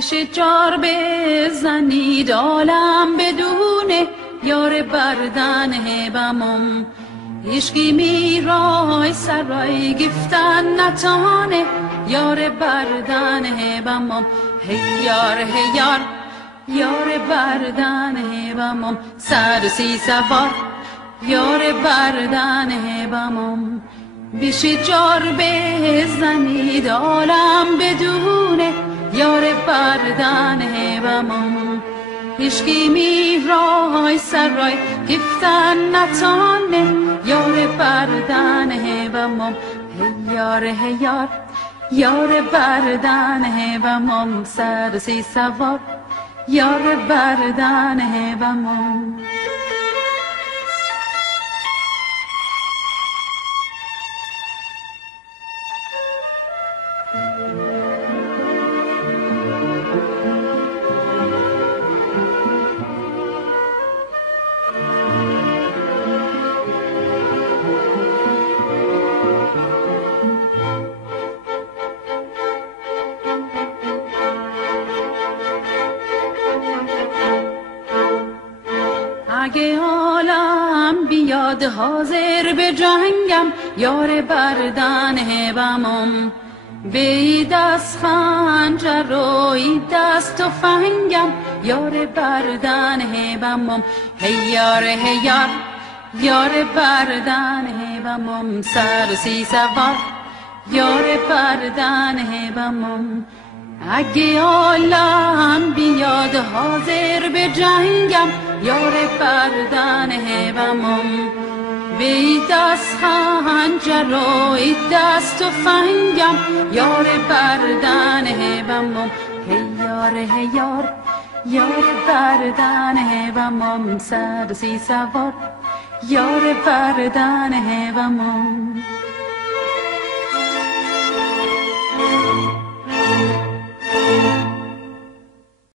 شجار بزنید عالم بدونه یار بردن بمم عشقی میرای سرای گفتن نتانه یار بردن بمم هیار هیار یار بردن بمم سرسی سوار یار بردن بمم بشجار بزنید عالم بدونه یار بردن بمم عشقی میرای سرای گفتن نتانه یار بردن بمم هیار هیار یار بردن بمم سرسی سوار یار بردن بمم اگه عالم بیاد حاضر به جنگم یار بردن بمم به دست خنجر و دست تفنگم یار بردن بمم هیار هیار یار بردن بمم سرسی سوار یار بردن بمم اگه عالم بیاد حاضر به جنگم یار بردن بمم به دست خنجر و دست تفنگم یار بردن بمم هیار هیار یار بردن بمم سرسی سوار یار بردن بمم